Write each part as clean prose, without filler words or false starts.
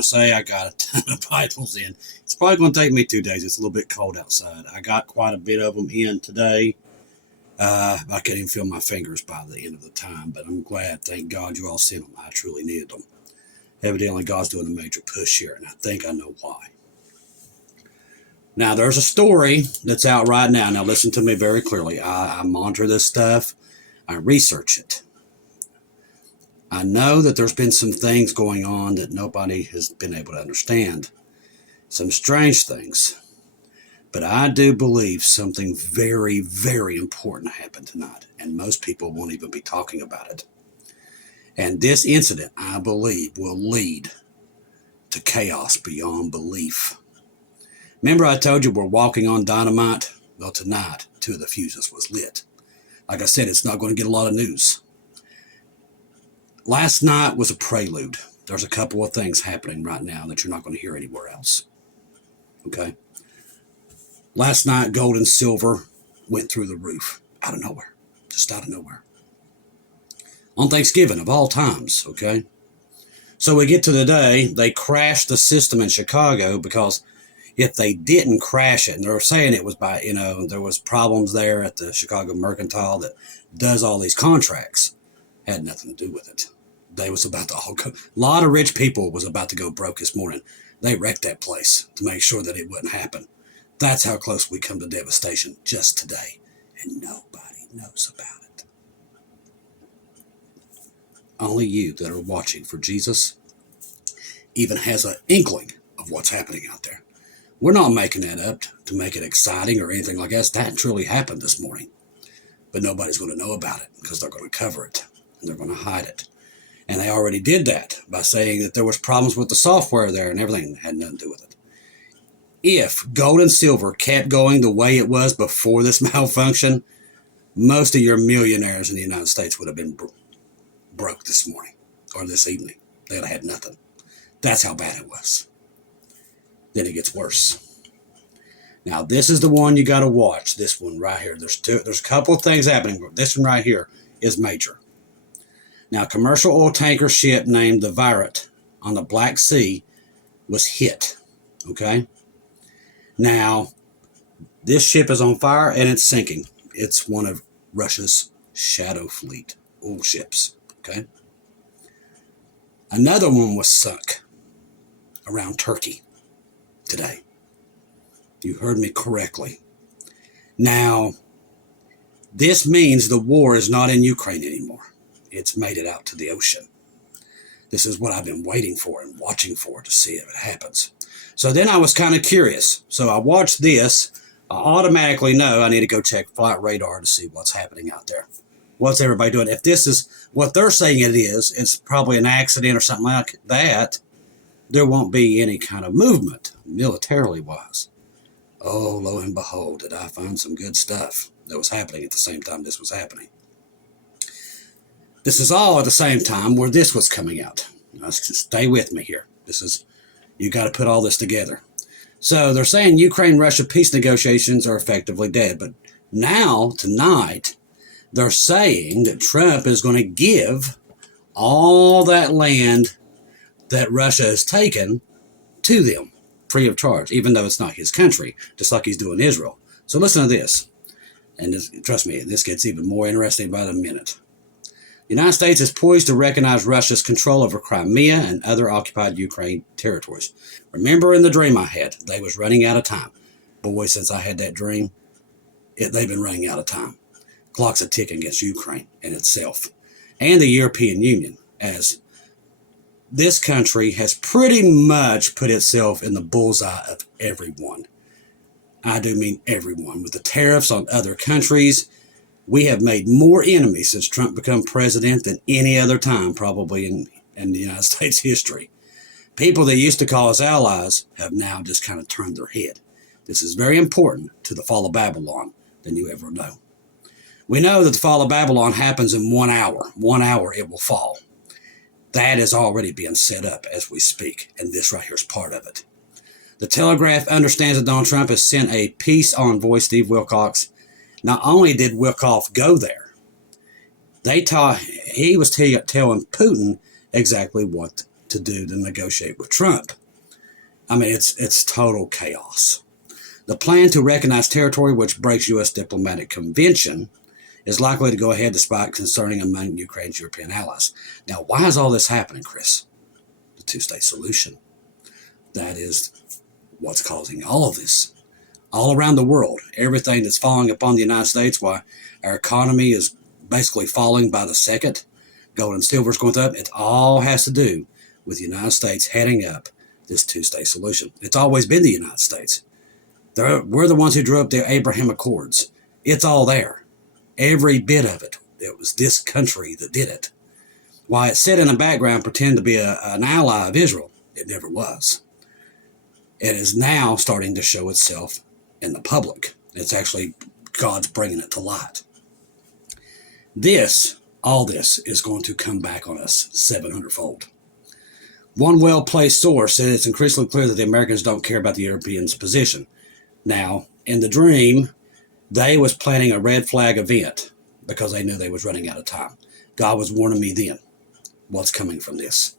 I say I got a ton of Bibles in. It's probably going to take me 2 days. It's a little bit cold outside. I got quite a bit of them in today. I couldn't even feel my fingers by the end of the time, but I'm glad. Thank God you all sent them. I truly needed them. Evidently, God's doing a major push here, and I think I know why. Now, there's a story that's out right now. Now, listen to me very clearly. I monitor this stuff. I research it. I know that there's been some things going on that nobody has been able to understand. Some strange things. But I do believe something very, very important happened tonight, and most people won't even be talking about it. And this incident, I believe, will lead to chaos beyond belief. Remember I told you we're walking on dynamite? Well, tonight, 2 of the fuses was lit. Like I said, it's not going to get a lot of news. Last night was a prelude. There's a couple of things happening right now that you're not going to hear anywhere else. Okay? Last night, gold and silver went through the roof. Out of nowhere. Just out of nowhere. On Thanksgiving, of all times, okay? So we get to the day, they crashed the system in Chicago because if they didn't crash it, and they're saying it was by, there was problems there at the Chicago Mercantile that does all these contracts. Had nothing to do with it. They was about to all go. A lot of rich people was about to go broke this morning. They wrecked that place to make sure that it wouldn't happen. That's how close we come to devastation just today. And nobody knows about it. Only you that are watching for Jesus even has an inkling of what's happening out there. We're not making that up to make it exciting or anything like that. That truly happened this morning. But nobody's going to know about it because they're going to cover it. And they're going to hide it. And they already did that by saying that there was problems with the software there and everything had nothing to do with it. If gold and silver kept going the way it was before this malfunction, most of your millionaires in the United States would have been broke this morning or this evening. They'd have had nothing. That's how bad it was. Then it gets worse. Now, this is the one you got to watch. This one right here. There's a couple of things happening. But this one right here is major. Now, a commercial oil tanker ship named the Virat on the Black Sea was hit. Okay? Now, this ship is on fire and it's sinking. It's one of Russia's shadow fleet oil ships. Okay? Another one was sunk around Turkey today. You heard me correctly. Now, this means the war is not in Ukraine anymore. It's made it out to the ocean. This is what I've been waiting for and watching for to see if it happens. So then I was kind of curious. So I watched this. I automatically know I need to go check flight radar to see what's happening out there. What's everybody doing? If this is what they're saying it is, it's probably an accident or something like that. There won't be any kind of movement, militarily wise. Oh, lo and behold, did I find some good stuff that was happening at the same time this was happening. This is all at the same time where this was coming out. Now, stay with me here. You got to put all this together. So they're saying Ukraine-Russia peace negotiations are effectively dead. But now, tonight, they're saying that Trump is going to give all that land that Russia has taken to them free of charge, even though it's not his country, just like he's doing Israel. So listen to this. And trust me, this gets even more interesting by the minute. The United States is poised to recognize Russia's control over Crimea and other occupied Ukraine territories. Remember in the dream I had, they was running out of time. Boy, since I had that dream, they've been running out of time. Clocks are ticking against Ukraine and itself. And the European Union, as this country has pretty much put itself in the bullseye of everyone. I do mean everyone. With the tariffs on other countries, we have made more enemies since Trump became president than any other time probably in the United States history. People that used to call us allies have now just kind of turned their head. This is very important to the fall of Babylon than you ever know. We know that the fall of Babylon happens in 1 hour. 1 hour it will fall. That is already being set up as we speak, and this right here is part of it. The Telegraph understands that Donald Trump has sent a peace envoy, Steve Wilcox. Not only did Wilcox go there, he was telling Putin exactly what to do to negotiate with Trump. I mean, it's total chaos. The plan to recognize territory which breaks U.S. diplomatic convention is likely to go ahead despite concerning among Ukraine's European allies. Now, why is all this happening, Chris? The two-state solution. That is what's causing all of this. All around the world, everything that's falling upon the United States, why our economy is basically falling by the second, gold and silver is going up, it all has to do with the United States heading up this two-state solution. It's always been the United States. We're the ones who drew up the Abraham Accords. It's all there. Every bit of it. It was this country that did it. While it sat in the background, pretend to be an ally of Israel, it never was. It is now starting to show itself in the public. It's actually God's bringing it to light. All this is going to come back on us 700-fold. One well-placed source said it's increasingly clear that the Americans don't care about the Europeans' position. Now, in the dream, they was planning a red flag event because they knew they was running out of time. God was warning me then what's coming from this.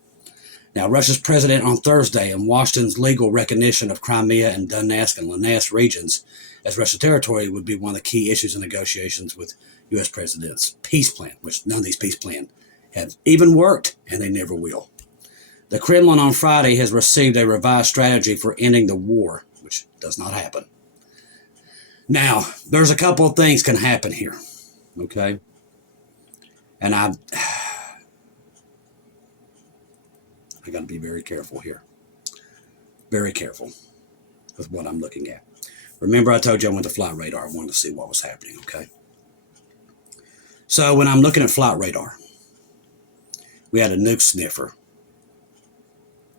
Now, Russia's president on Thursday and Washington's legal recognition of Crimea and Donetsk and Luhansk regions as Russian territory would be one of the key issues in negotiations with U.S. president's peace plan, which none of these peace plans have even worked, and they never will. The Kremlin on Friday has received a revised strategy for ending the war, which does not happen. Now, there's a couple of things can happen here, okay? And I got to be very careful here. Very careful with what I'm looking at. Remember I told you I went to flight radar. I wanted to see what was happening, okay? So when I'm looking at flight radar, we had a nuke sniffer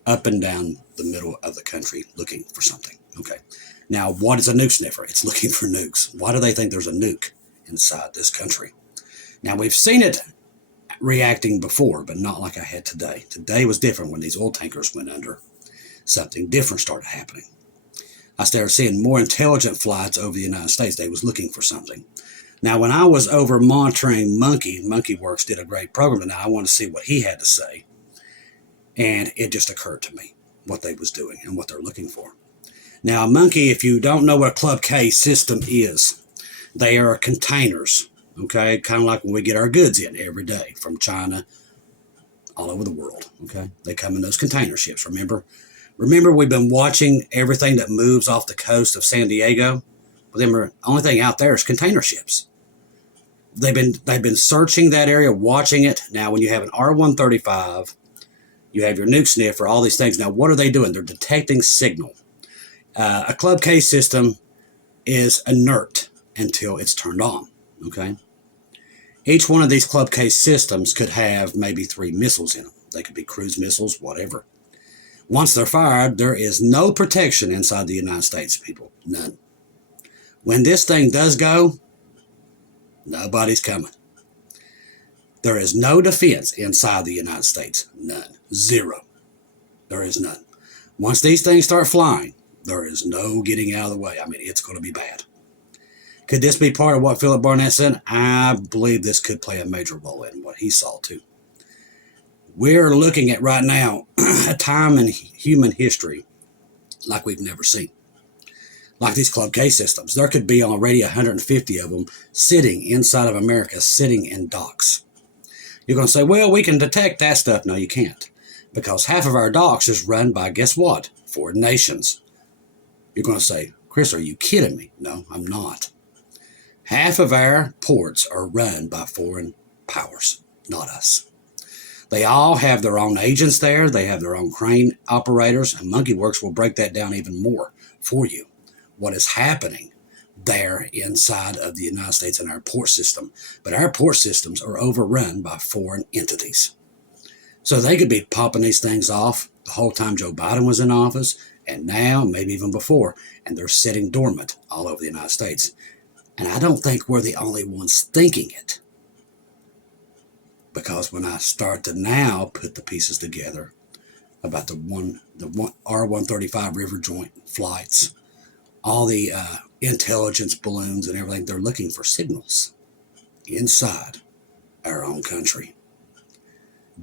up and down the middle of the country looking for something, okay? Now, what is a nuke sniffer? It's looking for nukes. Why do they think there's a nuke inside this country? Now, we've seen it reacting before, but not like I had today. Today was different when these oil tankers went under. Something different started happening. I started seeing more intelligent flights over the United States. They was looking for something. Now, when I was over monitoring Monkey Works did a great program, and I wanted to see what he had to say. And it just occurred to me what they was doing and what they're looking for. Now, Monkey, if you don't know what a Club K system is, they are containers, okay? Kind of like when we get our goods in every day from China, all over the world, okay? They come in those container ships, remember? Remember, we've been watching everything that moves off the coast of San Diego? Well, the only thing out there is container ships. They've been searching that area, watching it. Now, when you have an R-135, you have your nuke sniffer, all these things. Now, what are they doing? They're detecting signal. A Club K system is inert until it's turned on, okay? Each one of these Club K systems could have maybe 3 missiles in them. They could be cruise missiles, whatever. Once they're fired, there is no protection inside the United States, people. None. When this thing does go, nobody's coming. There is no defense inside the United States. None. Zero. There is none. Once these things start flying, there is no getting out of the way. I mean, it's going to be bad. Could this be part of what Philip Barnett said? I believe this could play a major role in what he saw too. We're looking at right now a time in human history like we've never seen. Like these Club K systems. There could be already 150 of them sitting inside of America, sitting in docks. You're going to say, well, we can detect that stuff. No, you can't. Because half of our docks is run by, guess what? Foreign nations. You're going to say, Chris, are you kidding me? No, I'm not. Half of our ports are run by foreign powers, not us. They all have their own agents there. They have their own crane operators, and Monkey Works will break that down even more for you. What is happening there inside of the United States and our port system. But our port systems are overrun by foreign entities. So they could be popping these things off the whole time Joe Biden was in office, and now, maybe even before, and they're sitting dormant all over the United States. And I don't think we're the only ones thinking it. Because when I start to now put the pieces together about the R-135 River Joint flights, all the intelligence balloons and everything, they're looking for signals inside our own country.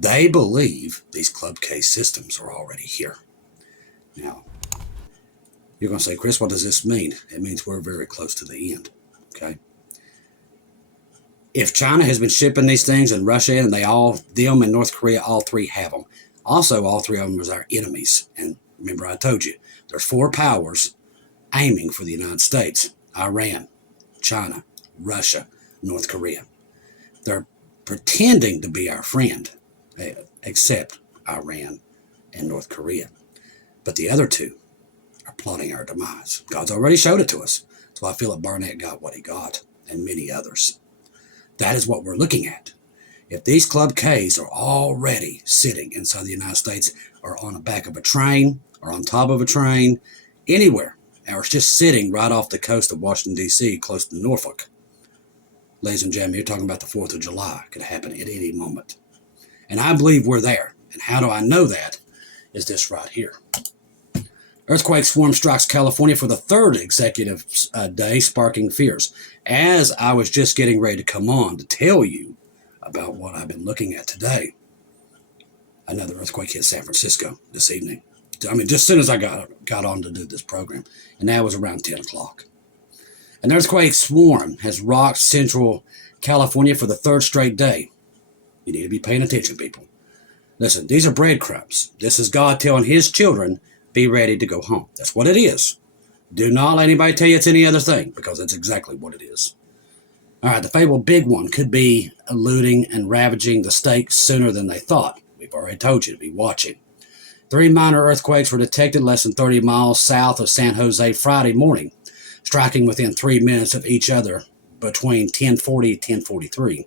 They believe these Club K systems are already here. Now, you're going to say, Chris, what does this mean? It means we're very close to the end. Okay. If China has been shipping these things and Russia and them and North Korea, all three have them. Also, all three of them are our enemies. And remember, I told you, there's 4 powers aiming for the United States: Iran, China, Russia, North Korea. They're pretending to be our friend, except Iran and North Korea. But the other 2 are plotting our demise. God's already showed it to us. That's why Philip Barnett got what he got, and many others. That is what we're looking at. If these Club Ks are already sitting inside the United States, or on the back of a train, or on top of a train, anywhere, or it's just sitting right off the coast of Washington, D.C., close to Norfolk. Ladies and gentlemen, you're talking about the 4th of July. It could happen at any moment. And I believe we're there. And how do I know that? Is this right here. Earthquake swarm strikes California for the 3rd consecutive day, sparking fears. As I was just getting ready to come on to tell you about what I've been looking at today, another earthquake hit San Francisco this evening. I mean, just as soon as I got on to do this program, and that was around 10 o'clock. An earthquake swarm has rocked central California for the 3rd straight day. You need to be paying attention, people. Listen, these are breadcrumbs. This is God telling his children, be ready to go home. That's what it is. Do not let anybody tell you it's any other thing, because that's exactly what it is. All right, the fabled big one could be eluding and ravaging the state sooner than they thought. We've already told you to be watching. 3 minor earthquakes were detected less than 30 miles south of San Jose Friday morning, striking within 3 minutes of each other between 10:40 and 10:43.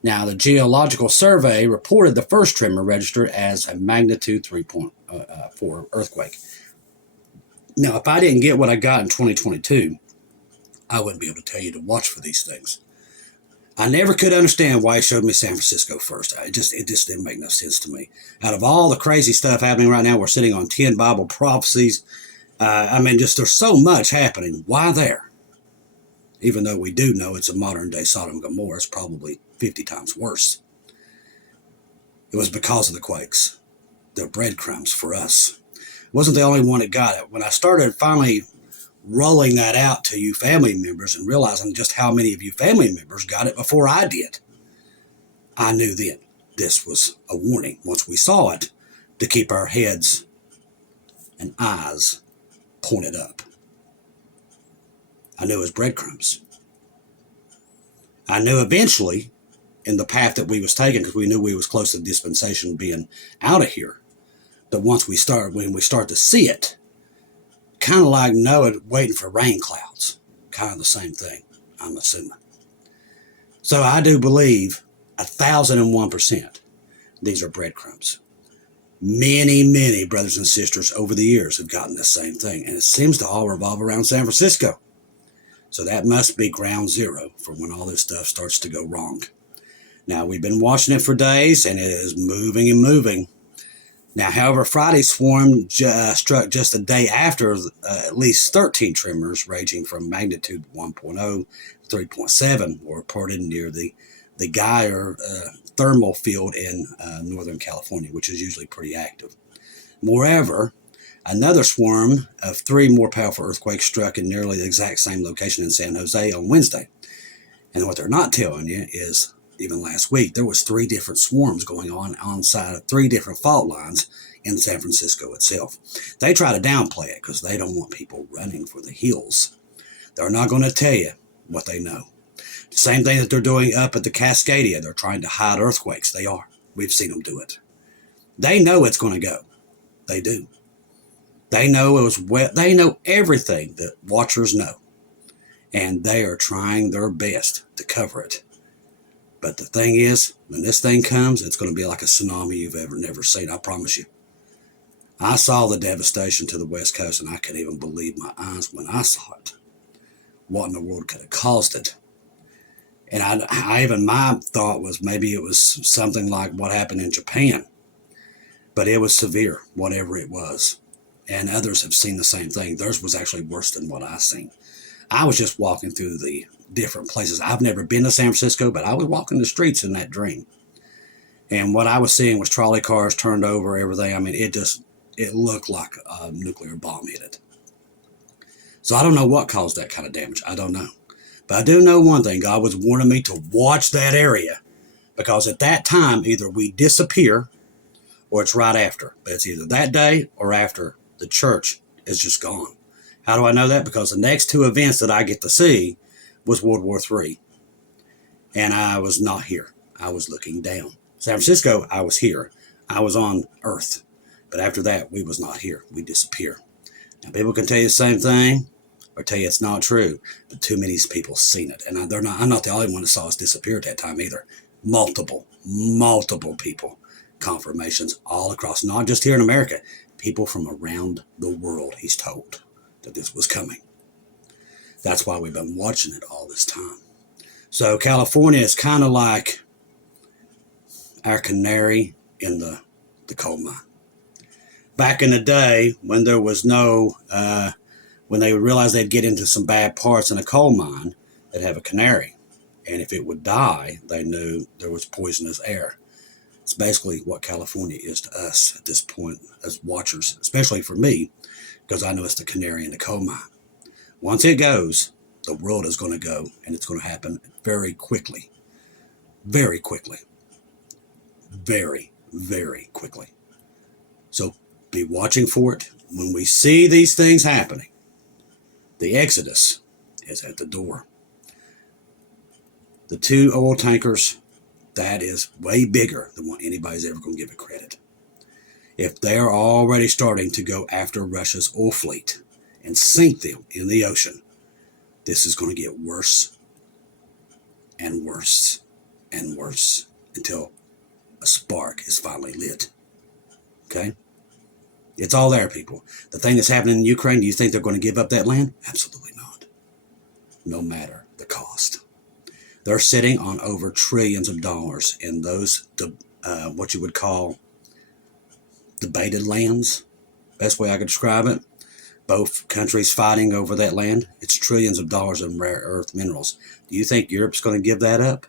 Now, the Geological Survey reported the first tremor registered as a magnitude 3.4 earthquake. Now, if I didn't get what I got in 2022, I wouldn't be able to tell you to watch for these things. I never could understand why he showed me San Francisco first. It just didn't make no sense to me. Out of all the crazy stuff happening right now, we're sitting on 10 Bible prophecies. There's so much happening. Why there? Even though we do know it's a modern day Sodom and Gomorrah, it's probably 50 times worse. It was because of the quakes. They're breadcrumbs for us. It wasn't the only one that got it. When I started finally rolling that out to you family members and realizing just how many of you family members got it before I did, I knew then this was a warning, once we saw it, to keep our heads and eyes pointed up. I knew it was breadcrumbs. I knew eventually, in the path that we was taking, because we knew we was close to dispensation being out of here, but when we start to see it, kind of like Noah waiting for rain clouds, kind of the same thing, I'm assuming. So I do believe 1,001% these are breadcrumbs. Many, many brothers and sisters over the years have gotten the same thing, and it seems to all revolve around San Francisco. So that must be ground zero for when all this stuff starts to go wrong. Now, we've been watching it for days, and it is moving and moving. Now, however, Friday's swarm struck just a day after at least 13 tremors ranging from magnitude 1.0 to 3.7 were reported near the Geyer thermal field in Northern California, which is usually pretty active. Moreover, another swarm of 3 more powerful earthquakes struck in nearly the exact same location in San Jose on Wednesday. And what they're not telling you is, even last week, there was 3 different swarms going on side of 3 different fault lines in San Francisco itself. They try to downplay it because they don't want people running for the hills. They're not going to tell you what they know. The same thing that they're doing up at the Cascadia. They're trying to hide earthquakes. They are. We've seen them do it. They know it's going to go. They do. They know it was wet. They know everything that watchers know. And they are trying their best to cover it. But the thing is, when this thing comes, it's going to be like a tsunami you've never seen, I promise you. I saw the devastation to the West Coast, and I couldn't even believe my eyes when I saw it. What in the world could have caused it? And my thought was maybe it was something like what happened in Japan. But it was severe, whatever it was. And others have seen the same thing. Theirs was actually worse than what I seen. I was just walking through the different places. I've never been to San Francisco, but I was walking the streets in that dream. And what I was seeing was trolley cars turned over, everything. I mean, it looked like a nuclear bomb hit it. So I don't know what caused that kind of damage. I don't know. But I do know one thing. God was warning me to watch that area, because at that time, either we disappear or it's right after. But it's either that day or after the church is just gone. How do I know that? Because the next two events that I get to see was World War III. And I was not here. I was looking down. San Francisco, I was here. I was on Earth. But after that, we was not here. We disappear. Now, people can tell you the same thing or tell you it's not true, but too many people seen it. And I'm not the only one that saw us disappear at that time either. Multiple people. Confirmations all across, not just here in America. People from around the world, he's told that this was coming. That's why we've been watching it all this time. So California is kind of like our canary in the coal mine. Back in the day, when there was no, when they realized they'd get into some bad parts in a coal mine, they'd have a canary. And if it would die, they knew there was poisonous air. It's basically what California is to us at this point as watchers, especially for me, because I know it's the canary in the coal mine. Once it goes, the world is going to go, and it's going to happen very quickly. Very quickly. Very, very quickly. So be watching for it. When we see these things happening, the Exodus is at the door. The 2 oil tankers, that is way bigger than what anybody's ever going to give it credit. If they're already starting to go after Russia's oil fleet and sink them in the ocean, this is going to get worse and worse and worse until a spark is finally lit. Okay? It's all there, people. The thing that's happening in Ukraine, do you think they're going to give up that land? Absolutely not. No matter the cost. They're sitting on over trillions of dollars in those, what you would call debated lands. Best way I could describe it. Both countries fighting over that land. It's trillions of dollars in rare earth minerals. Do you think Europe's going to give that up?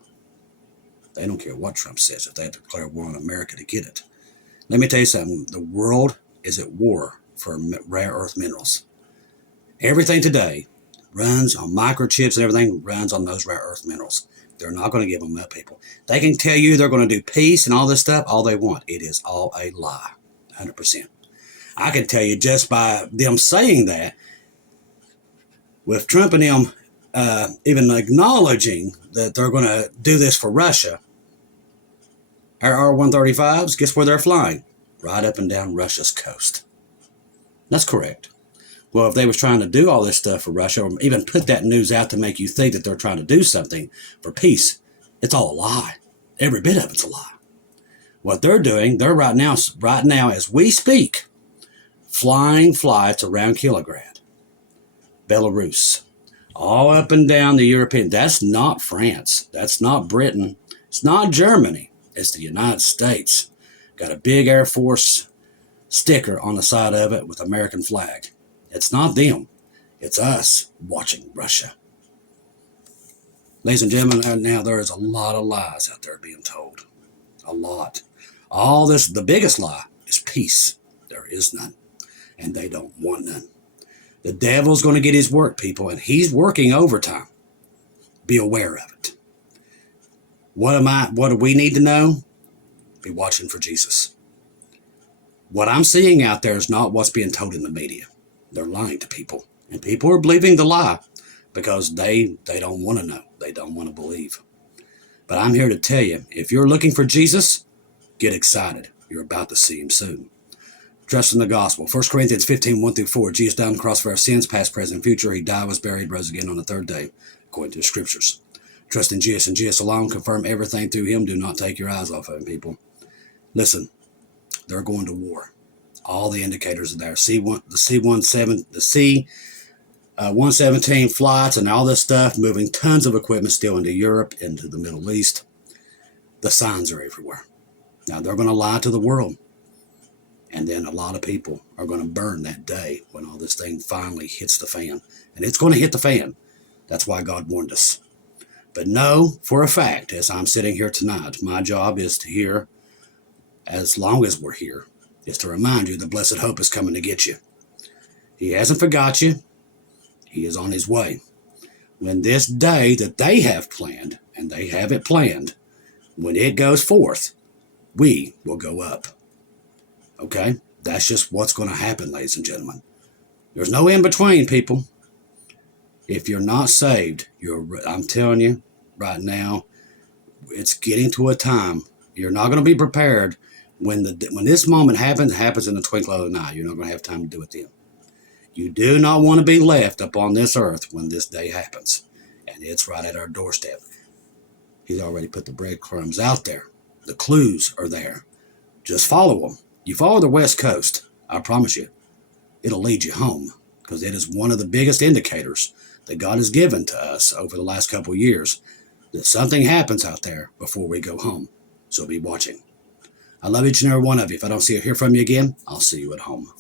They don't care what Trump says if they have to declare war on America to get it. Let me tell you something. The world is at war for rare earth minerals. Everything today runs on microchips, and everything runs on those rare earth minerals. They're not going to give them up, people. They can tell you they're going to do peace and all this stuff all they want. It is all a lie, 100%. I can tell you just by them saying that, with Trump and them even acknowledging that they're going to do this for Russia, our R-135s, guess where they're flying? Right up and down Russia's coast. That's correct. Well, if they was trying to do all this stuff for Russia, or even put that news out to make you think that they're trying to do something for peace, it's all a lie. Every bit of it's a lie. What they're doing, they're right now as we speak, flying flights around Kielograd, Belarus, all up and down the European. That's not France. That's not Britain. It's not Germany. It's the United States. Got a big Air Force sticker on the side of it with American flag. It's not them. It's us watching Russia. Ladies and gentlemen, now there is a lot of lies out there being told. A lot. All this, the biggest lie is peace. There is none. And they don't want none. The devil's going to get his work, people, and he's working overtime. Be aware of it. What do we need to know? Be watching for Jesus. What I'm seeing out there is not what's being told in the media. They're lying to people. And people are believing the lie because they don't want to know. They don't want to believe. But I'm here to tell you, if you're looking for Jesus, get excited. You're about to see him soon. Trust in the gospel. 1 Corinthians 15, 1-4. Jesus died on the cross for our sins, past, present, and future. He died, was buried, rose again on the third day, according to the scriptures. Trust in Jesus and Jesus alone. Confirm everything through him. Do not take your eyes off of him, people. Listen, they're going to war. All the indicators are there. The C-117 flights and all this stuff, moving tons of equipment still into Europe, into the Middle East. The signs are everywhere. Now, they're going to lie to the world. And then a lot of people are going to burn that day when all this thing finally hits the fan. And it's going to hit the fan. That's why God warned us. But know for a fact, as I'm sitting here tonight, my job is to hear as long as we're here, is to remind you the blessed hope is coming to get you. He hasn't forgot you. He is on his way. When this day that they have planned, and they have it planned, when it goes forth, we will go up. Okay? That's just what's going to happen, ladies and gentlemen. There's no in between, people. If you're not saved, I'm telling you right now, it's getting to a time you're not going to be prepared. When this moment happens in the twinkling of an eye. You're not going to have time to do it then. You do not want to be left upon this earth when this day happens. And it's right at our doorstep. He's already put the breadcrumbs out there. The clues are there. Just follow them. You follow the West Coast, I promise you, it'll lead you home. Because it is one of the biggest indicators that God has given to us over the last couple of years that something happens out there before we go home. So be watching. I love each and every one of you. If I don't hear from you again, I'll see you at home.